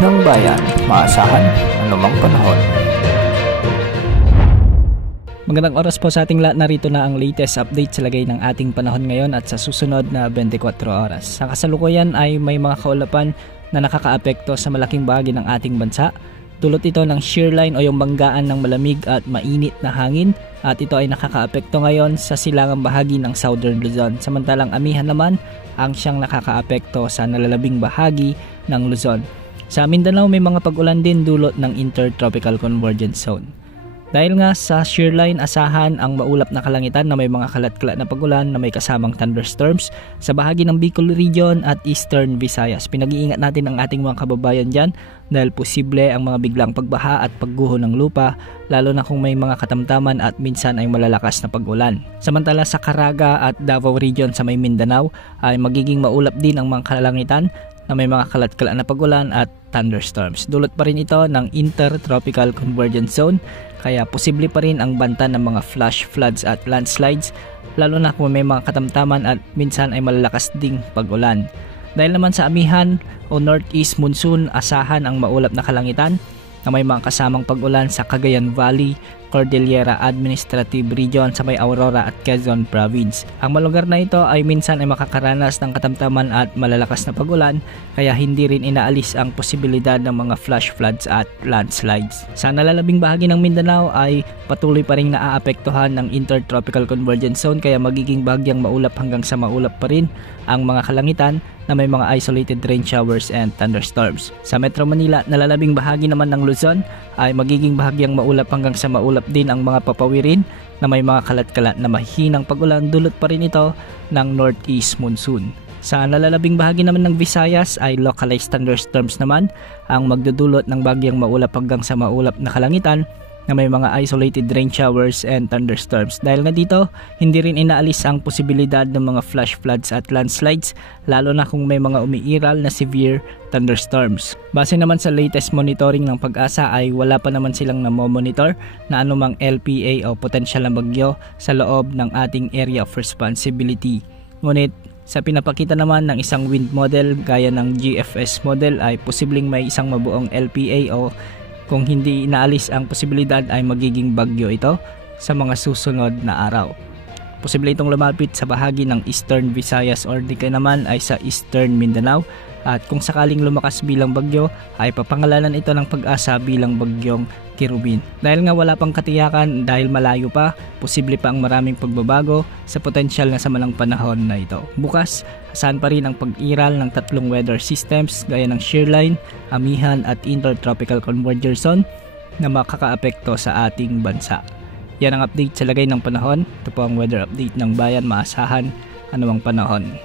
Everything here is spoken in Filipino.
ng bayan, maasahan anumang panahon. Magandang oras po sa ating lahat, narito na ang latest update sa lagay ng ating panahon ngayon at sa susunod na 24 oras. Sa kasalukuyan ay may mga kaulapan na nakakaapekto sa malaking bahagi ng ating bansa. Dulot ito ng shear line o yung banggaan ng malamig at mainit na hangin at ito ay nakakaapekto ngayon sa silangang bahagi ng Southern Luzon. Samantalang amihan naman ang siyang nakakaapekto sa nalalabing bahagi ng Luzon. Sa Mindanao may mga pag-ulan din dulot ng Intertropical Convergence Zone. Dahil nga sa shear line, asahan ang maulap na kalangitan na may mga kalat-kalat na pag-ulan na may kasamang thunderstorms sa bahagi ng Bicol Region at Eastern Visayas. Pinag-iingat natin ang ating mga kababayan dyan dahil posible ang mga biglang pagbaha at pagguho ng lupa, lalo na kung may mga katamtaman at minsan ay malalakas na pag-ulan. Samantala sa Caraga at Davao Region sa may Mindanao ay magiging maulap din ang mga kalangitan na may mga kalat-kalat na pag-ulan at thunderstorms. Dulot pa rin ito ng Intertropical Convergence Zone, kaya posible pa rin ang banta ng mga flash floods at landslides, lalo na kung may mga katamtaman at minsan ay malalakas ding pag-ulan. Dahil naman sa amihan o northeast monsoon, asahan ang maulap na kalangitan na may mga kasamang pag-ulan sa Cagayan Valley, Cordillera Administrative Region sa may Aurora at Quezon Province. Ang mga lugar na ito ay minsan ay makakaranas ng katamtaman at malalakas na pag-ulan, kaya hindi rin inaalis ang posibilidad ng mga flash floods at landslides. Sa nalalabing bahagi ng Mindanao ay patuloy pa rin naaapektuhan ng Intertropical Convergence Zone, kaya magiging bahagyang maulap hanggang sa maulap pa rin ang mga kalangitan na may mga isolated rain showers and thunderstorms. Sa Metro Manila, nalalabing bahagi naman ng Luzon ay magiging bahagyang maulap hanggang sa maulap din ang mga papawirin na may mga kalat-kalat na mahihinang pag-ulan, dulot pa rin ito ng northeast monsoon. Sa nalalabing bahagi naman ng Visayas ay localized thunderstorms naman ang magdudulot ng bahagyang maulap hanggang sa maulap na kalangitan na may mga isolated rain showers and thunderstorms. Dahil nga dito, hindi rin inaalis ang posibilidad ng mga flash floods at landslides, lalo na kung may mga umiiral na severe thunderstorms. Base naman sa latest monitoring ng Pag-asa ay wala pa naman silang namomonitor na anumang LPA o potensyal na bagyo sa loob ng ating area of responsibility. Ngunit sa pinapakita naman ng isang wind model gaya ng GFS model ay posibleng may isang mabuong LPA o kung hindi inaalis ang posibilidad ay magiging bagyo ito sa mga susunod na araw. Posible itong lumapit sa bahagi ng Eastern Visayas or di kaya naman ay sa Eastern Mindanao, at kung sakaling lumakas bilang bagyo ay papangalanan ito ng Pag-asa bilang bagyong Kirubin. Dahil nga wala pang katiyakan dahil malayo pa, posible pa ang maraming pagbabago sa potensyal na samalang panahon na ito. Bukas, asahan pa rin ang pag-iral ng tatlong weather systems gaya ng shear line, amihan at Intertropical Convergence Zone na makakaapekto sa ating bansa. Yan ang update sa lagay ng panahon. Ito po ang weather update ng bayan, maasahan anumang panahon.